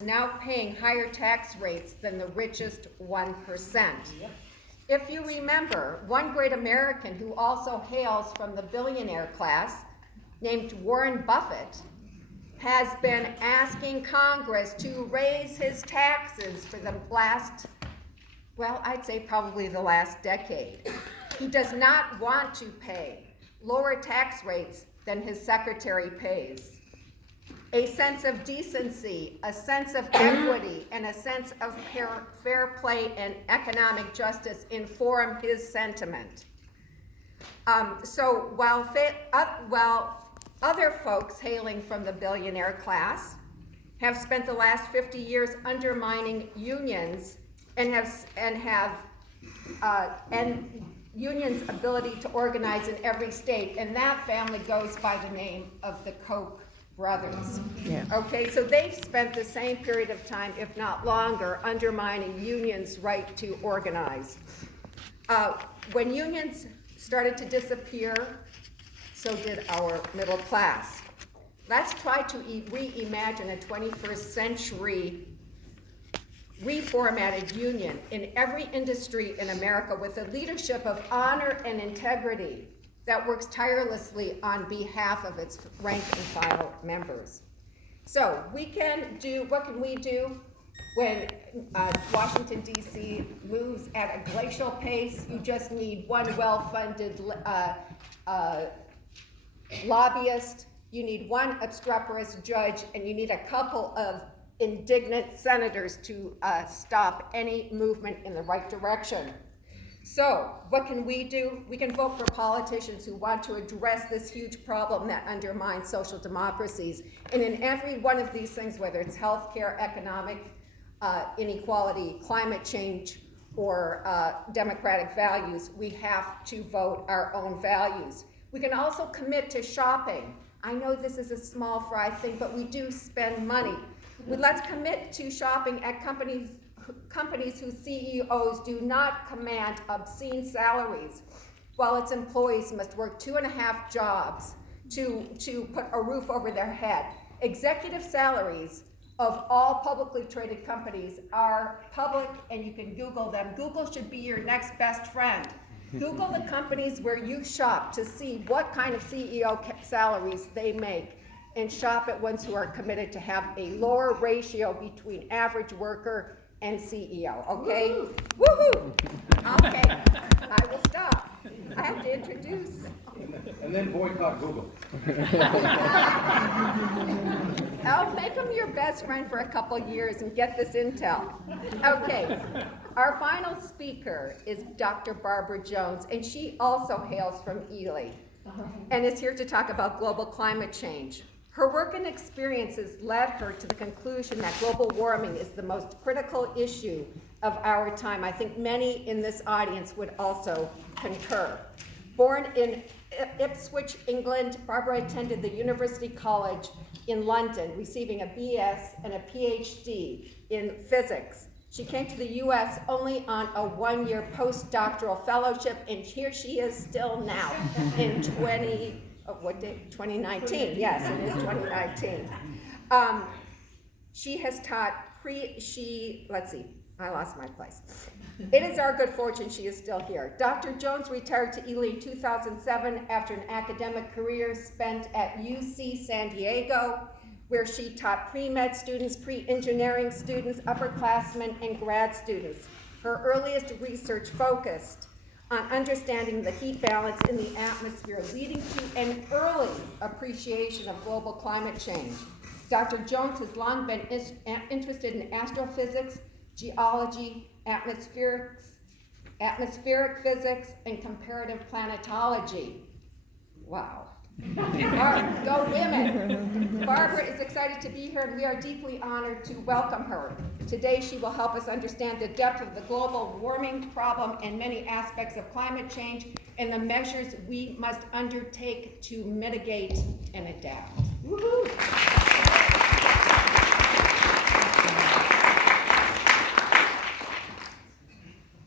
now paying higher tax rates than the richest 1%. If you remember, one great American who also hails from the billionaire class, named Warren Buffett, has been asking Congress to raise his taxes for the last, well, I'd say probably the last decade. He does not want to pay lower tax rates than his secretary pays. A sense of decency, a sense of equity, and a sense of fair play and economic justice inform his sentiment. So while other folks hailing from the billionaire class have spent the last 50 years undermining unions and unions' ability to organize in every state, and that family goes by the name of the Koch brothers. Yeah. Okay, so they've spent the same period of time, if not longer, undermining unions' right to organize. When unions started to disappear, so did our middle class. Let's try to reimagine a 21st century reformatted union in every industry in America with a leadership of honor and integrity that works tirelessly on behalf of its rank and file members. So what can we do when Washington, D.C. moves at a glacial pace? You just need one well-funded lobbyist, you need one obstreperous judge, and you need a couple of indignant senators to stop any movement in the right direction. So what can we do? We can vote for politicians who want to address this huge problem that undermines social democracies. And in every one of these things, whether it's healthcare, economic inequality, climate change, or democratic values, we have to vote our own values. We can also commit to shopping. I know this is a small fry thing, but we do spend money. Let's commit to shopping at companies whose CEOs do not command obscene salaries, while its employees must work 2.5 jobs to put a roof over their head. Executive salaries of all publicly traded companies are public, and you can Google them. Google should be your next best friend. Google the companies where you shop to see what kind of CEO salaries they make, and shop at ones who are committed to have a lower ratio between average worker and CEO, okay? Woohoo! Okay, I will stop. I have to introduce. And then boycott Google. I'll make them your best friend for a couple years and get this intel. Okay, our final speaker is Dr. Barbara Jones, and she also hails from Ely and is here to talk about global climate change. Her work and experiences led her to the conclusion that global warming is the most critical issue of our time. I think many in this audience would also concur. Born in Ipswich, England, Barbara attended the University College in London, receiving a BS and a PhD in physics. She came to the US only on a one-year postdoctoral fellowship, and here she is still now in 2019, yes, it is 2019. She has taught I lost my place. It is our good fortune she is still here. Dr. Jones retired to Ely in 2007 after an academic career spent at UC San Diego, where she taught pre-med students, pre-engineering students, upperclassmen, and grad students. Her earliest research focused on understanding the heat balance in the atmosphere, leading to an early appreciation of global climate change. Dr. Jones has long been interested in astrophysics, geology, atmospheric physics, and comparative planetology. Wow. Go women! Barbara is excited to be here, and we are deeply honored to welcome her. Today she will help us understand the depth of the global warming problem and many aspects of climate change and the measures we must undertake to mitigate and adapt. Woohoo!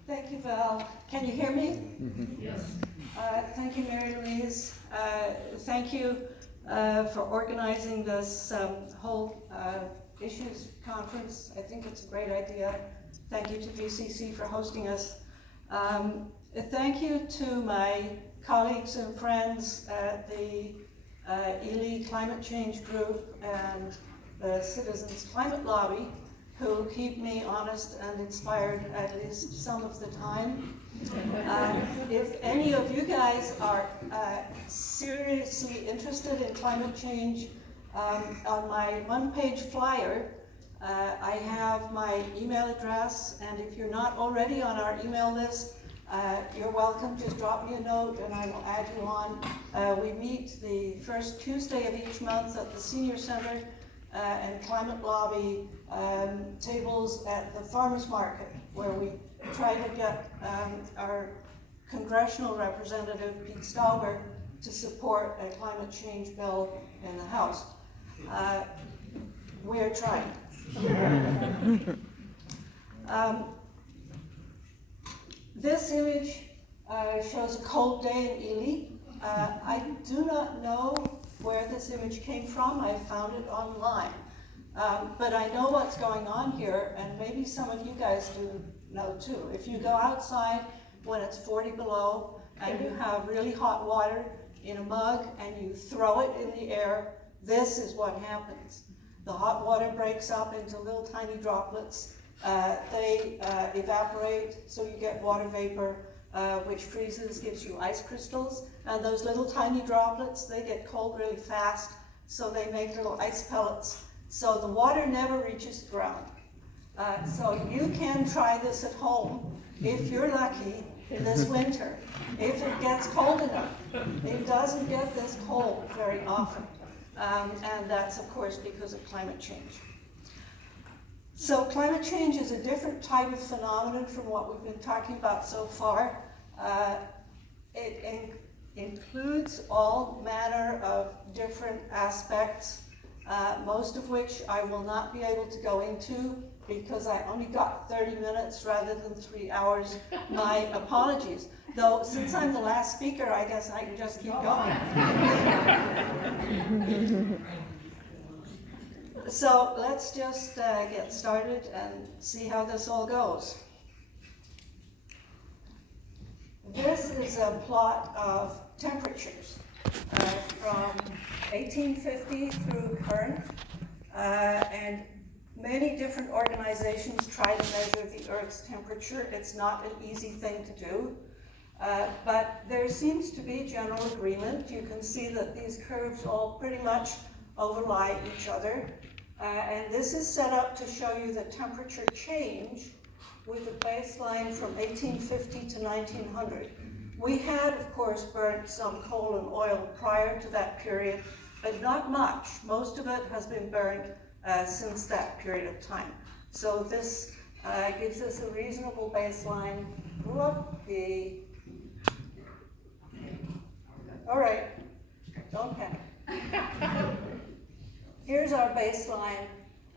Thank you, Val. Can you hear me? Yes. Thank you, Mary Louise. Thank you for organizing this whole Issues Conference. I think it's a great idea. Thank you to VCC for hosting us. Thank you to my colleagues and friends at the Ely Climate Change Group and the Citizens Climate Lobby, who keep me honest and inspired at least some of the time. If any of you guys are seriously interested in climate change, on my one-page flyer, I have my email address, and if you're not already on our email list, you're welcome. Just drop me a note and I will add you on. We meet the first Tuesday of each month at the Senior Center and Climate Lobby tables at the Farmers Market, where we try to get our congressional representative, Pete Stauber, to support a climate change bill in the House. We are trying. This image shows a cold day in Ely. I do not know where this image came from. I found it online. But I know what's going on here, and maybe some of you guys do know too. If you go outside when it's 40 below and you have really hot water in a mug and you throw it in the air, this is what happens. The hot water breaks up into little tiny droplets. They evaporate, so you get water vapor, which freezes, gives you ice crystals. And those little tiny droplets, they get cold really fast, so they make little ice pellets. So the water never reaches the ground. So you can try this at home if you're lucky this winter. If it gets cold enough. It doesn't get this cold very often. And that's, of course, because of climate change. So climate change is a different type of phenomenon from what we've been talking about so far. It includes all manner of different aspects, most of which I will not be able to go into because I only got 30 minutes rather than 3 hours. My apologies. Though, since I'm the last speaker, I guess I can just keep going. So let's just get started and see how this all goes. This is a plot of temperatures from 1850 through current, and many different organizations try to measure the Earth's temperature. It's not an easy thing to do, but there seems to be general agreement. You can see that these curves all pretty much overlie each other. And this is set up to show you the temperature change with a baseline from 1850 to 1900. We had, of course, burnt some coal and oil prior to that period, but not much. Most of it has been burned since that period of time. So this gives us a reasonable baseline. Whoopie. All right, don't panic. Here's our baseline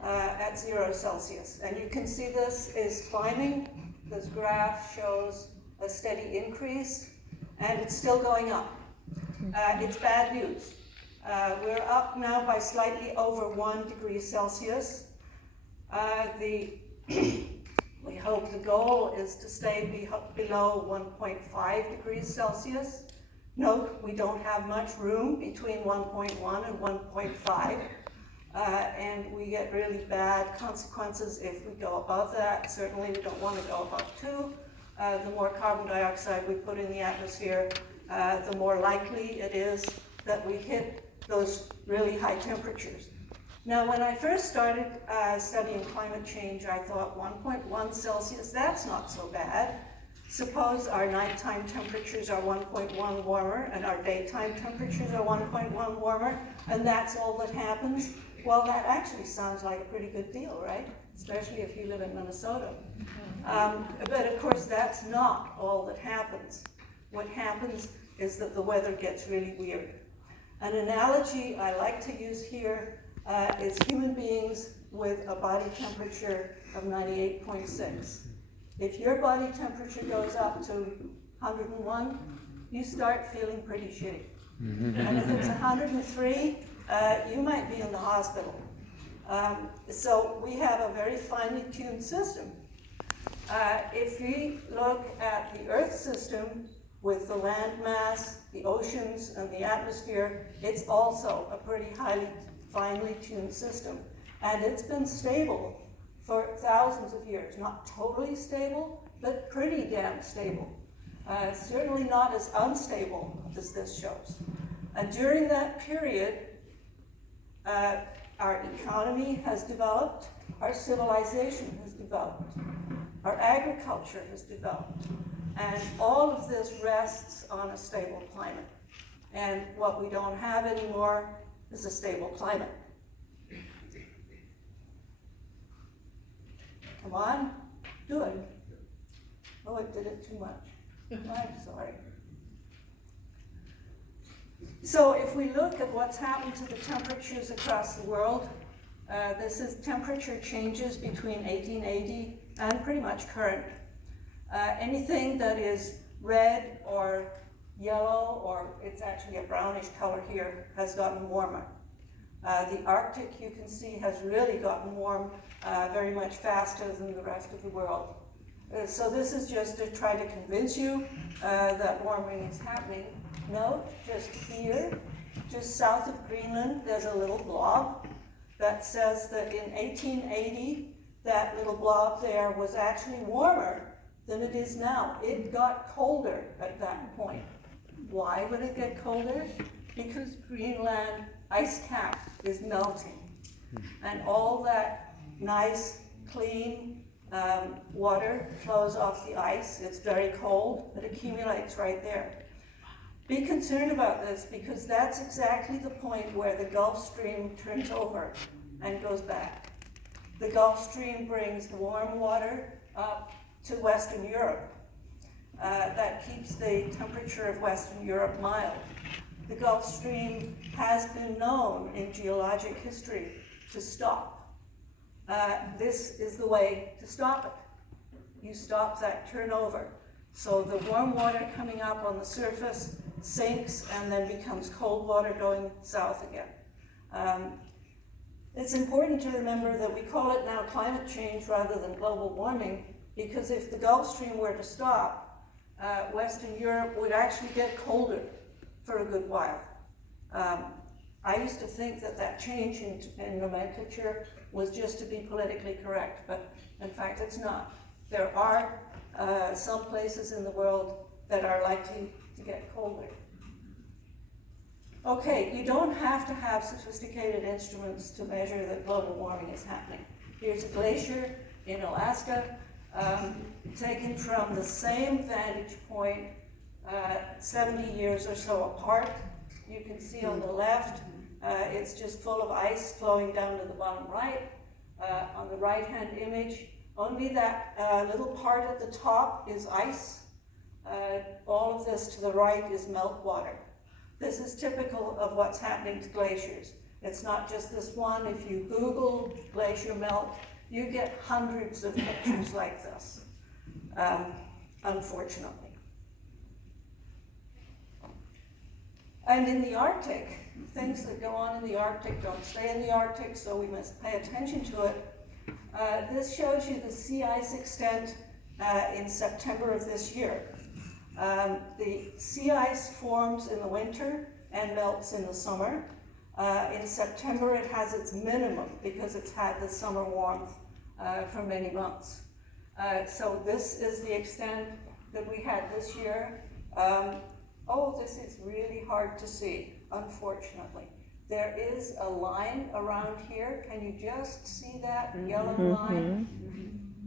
at 0 Celsius. And you can see this is climbing. This graph shows a steady increase, and it's still going up. It's bad news. We're up now by slightly over 1 degree Celsius. We hope the goal is to stay below 1.5 degrees Celsius. Note, we don't have much room between 1.1 and 1.5. And we get really bad consequences if we go above that. Certainly we don't want to go above 2. The more carbon dioxide we put in the atmosphere, the more likely it is that we hit those really high temperatures. Now, when I first started studying climate change, I thought 1.1 Celsius, that's not so bad. Suppose our nighttime temperatures are 1.1 warmer and our daytime temperatures are 1.1 warmer, and that's all that happens. Well, that actually sounds like a pretty good deal, right? Especially if you live in Minnesota. But of course, that's not all that happens. What happens is that the weather gets really weird. An analogy I like to use here is human beings with a body temperature of 98.6. If your body temperature goes up to 101, you start feeling pretty shitty. And if it's 103, you might be in the hospital. So we have a very finely tuned system. If we look at the Earth system with the land mass, the oceans, and the atmosphere, it's also a pretty highly, finely tuned system. And it's been stable for thousands of years. Not totally stable, but pretty damn stable. Certainly not as unstable as this shows. And during that period, our economy has developed, our civilization has developed, our agriculture has developed, and all of this rests on a stable climate. And what we don't have anymore is a stable climate. Come on, do it. Oh, it did it too much. I'm sorry. So if we look at what's happened to the temperatures across the world, this is temperature changes between 1880 and pretty much current. Anything that is red or yellow, or it's actually a brownish color here, has gotten warmer. The Arctic, you can see, has really gotten warm very much faster than the rest of the world. So this is just to try to convince you that warming is happening. Note, just here, just south of Greenland, there's a little blob that says that in 1880, that little blob there was actually warmer than it is now. It got colder at that point. Why would it get colder? Because Greenland ice cap is melting. And all that nice, clean water flows off the ice. It's very cold. It accumulates right there. Be concerned about this, because that's exactly the point where the Gulf Stream turns over and goes back. The Gulf Stream brings warm water up to Western Europe. That keeps the temperature of Western Europe mild. The Gulf Stream has been known in geologic history to stop. This is the way to stop it. You stop that turnover. So the warm water coming up on the surface sinks and then becomes cold water going south again. It's important to remember that we call it now climate change rather than global warming, because if the Gulf Stream were to stop, Western Europe would actually get colder for a good while. I used to think that that change in nomenclature was just to be politically correct, but in fact it's not. There are some places in the world that are likely to get colder. Okay, you don't have to have sophisticated instruments to measure that global warming is happening. Here's a glacier in Alaska, taken from the same vantage point 70 years or so apart. You can see on the left, it's just full of ice flowing down to the bottom right. On the right-hand image, only that little part at the top is ice. All of this to the right is meltwater. This is typical of what's happening to glaciers. It's not just this one. If you Google glacier melt, you get hundreds of pictures like this, unfortunately. And in the Arctic, things that go on in the Arctic don't stay in the Arctic, so we must pay attention to it. This shows you the sea ice extent in September of this year. The sea ice forms in the winter and melts in the summer. In September it has its minimum because it's had the summer warmth for many months. So this is the extent that we had this year. Oh, this is really hard to see, unfortunately. There is a line around here. Can you just see that yellow line?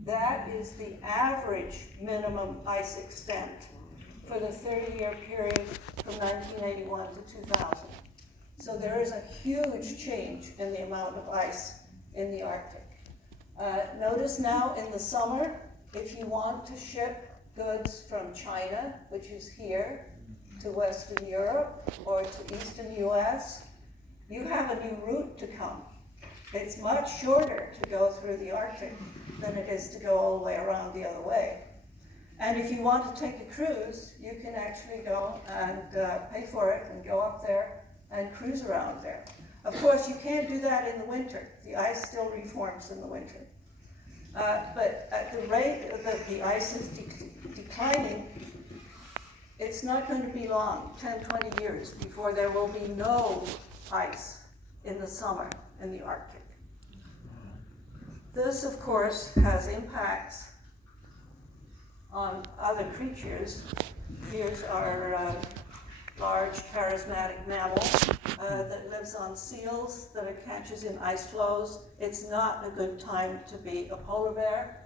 That is the average minimum ice extent for the 30-year period from 1981 to 2000. So there is a huge change in the amount of ice in the Arctic. Notice now in the summer, if you want to ship goods from China, which is here, to Western Europe or to Eastern US, you have a new route to come. It's much shorter to go through the Arctic than it is to go all the way around the other way. And if you want to take a cruise, you can actually go and pay for it and go up there and cruise around there. Of course, you can't do that in the winter. The ice still reforms in the winter. But at the rate that the ice is declining, it's not going to be long, 10, 20 years, before there will be no ice in the summer in the Arctic. This, of course, has impacts on other creatures. Here's our large charismatic mammal that lives on seals that it catches in ice floes. It's not a good time to be a polar bear.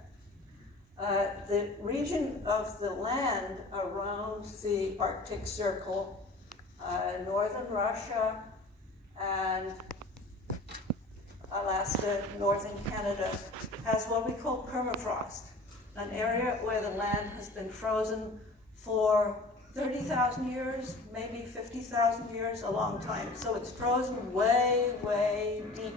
The region of the land around the Arctic Circle, northern Russia and Alaska, northern Canada, has what we call permafrost, an area where the land has been frozen for 30,000 years, maybe 50,000 years, a long time. So it's frozen way, way deep.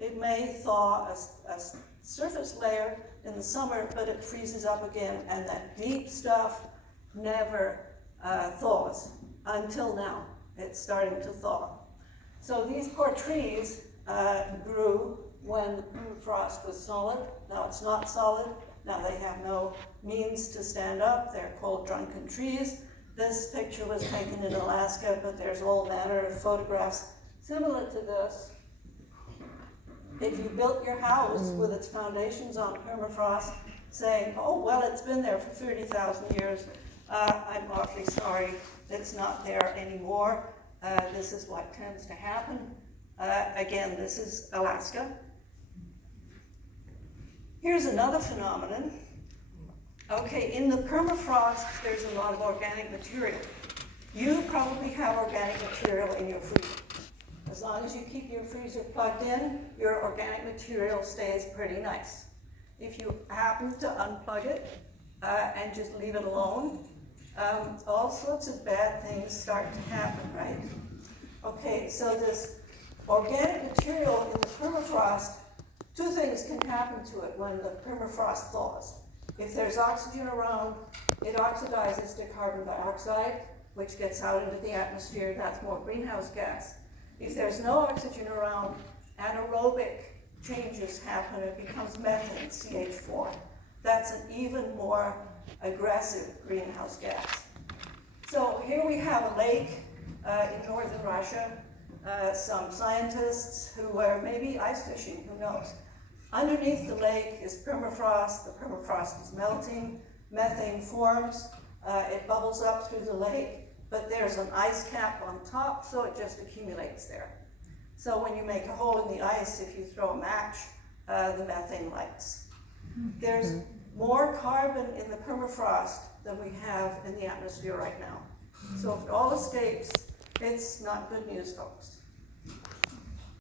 It may thaw a surface layer in the summer, but it freezes up again, and that deep stuff never thaws until now. It's starting to thaw. So these poor trees grew when the permafrost was solid. Now it's not solid. Now they have no means to stand up. They're called drunken trees. This picture was taken in Alaska, but there's all manner of photographs similar to this. If you built your house with its foundations on permafrost, saying, oh, well, it's been there for 30,000 years, I'm awfully sorry, it's not there anymore. This is what tends to happen. Again, this is Alaska. Here's another phenomenon. Okay, in the permafrost, there's a lot of organic material. You probably have organic material in your freezer. As long as you keep your freezer plugged in, your organic material stays pretty nice. If you happen to unplug it and just leave it alone, all sorts of bad things start to happen, right? Okay, so this organic material in the permafrost, two things can happen to it when the permafrost thaws. If there's oxygen around, it oxidizes to carbon dioxide, which gets out into the atmosphere. That's more greenhouse gas. If there's no oxygen around, anaerobic changes happen. It becomes methane, CH4. That's an even more aggressive greenhouse gas. So here we have a lake in northern Russia. Some scientists who were maybe ice fishing, who knows. Underneath the lake is permafrost. The permafrost is melting. Methane forms. It bubbles up through the lake, but there's an ice cap on top, so it just accumulates there. So when you make a hole in the ice, if you throw a match, the methane lights. There's more carbon in the permafrost than we have in the atmosphere right now. So if it all escapes, it's not good news, folks.